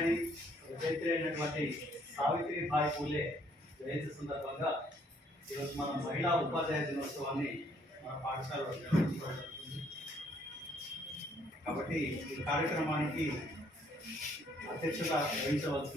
కాకాయని రచయిత్రి అయినటువంటి సావిత్రి బాయి పూలే జయంతి సందర్భంగా ఈరోజు మనం మహిళా ఉపాధ్యాయ దినోత్సవాన్ని మన పాఠశాలలో నిర్వహించుకోవడం జరుగుతుంది. కాబట్టి ఈ కార్యక్రమానికి అధ్యక్షత వహించవలసి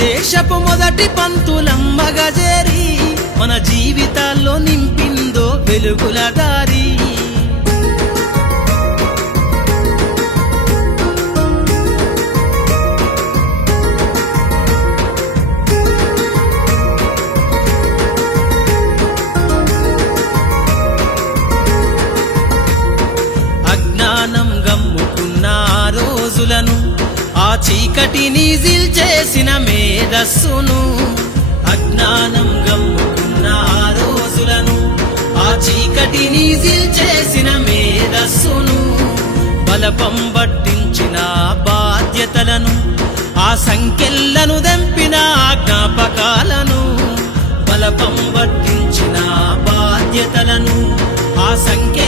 దేశపు మొదటి పంతులమ్మగా చేరి మన జీవితాల్లో నింపిందో వెలుగుల దారి. అజ్ఞానం గమ్ముకు చీకటిని చేసిన మేధస్సును అజ్ఞానం గమ్ముకున్న ఆ రోజులను ఆ చీకటిని చేసిన మేధస్సును బలపం పట్టించిన బాధ్యతలను ఆ సంఖ్యలను దంపిన జ్ఞాపకాలను బలపం పట్టించిన బాధ్యతలను ఆ సంఖ్య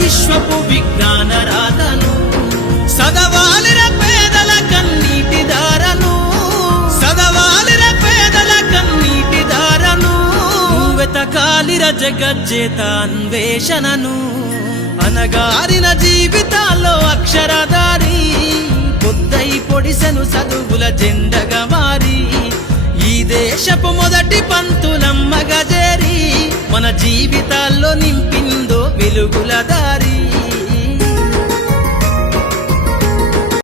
విశ్వపు విజ్ఞాన రాతను సదవాలిర పేదల కన్నీటి దారను సదవాలిర పేదల కన్నీటి దారను వెతకాలిర జగజ్జేత అన్వేషణను అనగారిన జీవితాల్లో అక్షరదారి పొద్దై పొడిసెను చదువుల జెండగా మారి ఈ దేశపు మొదటి పంతులమ్మగా చేరి మన జీవితాల్లో నింపిందో వెలుగుల దారి.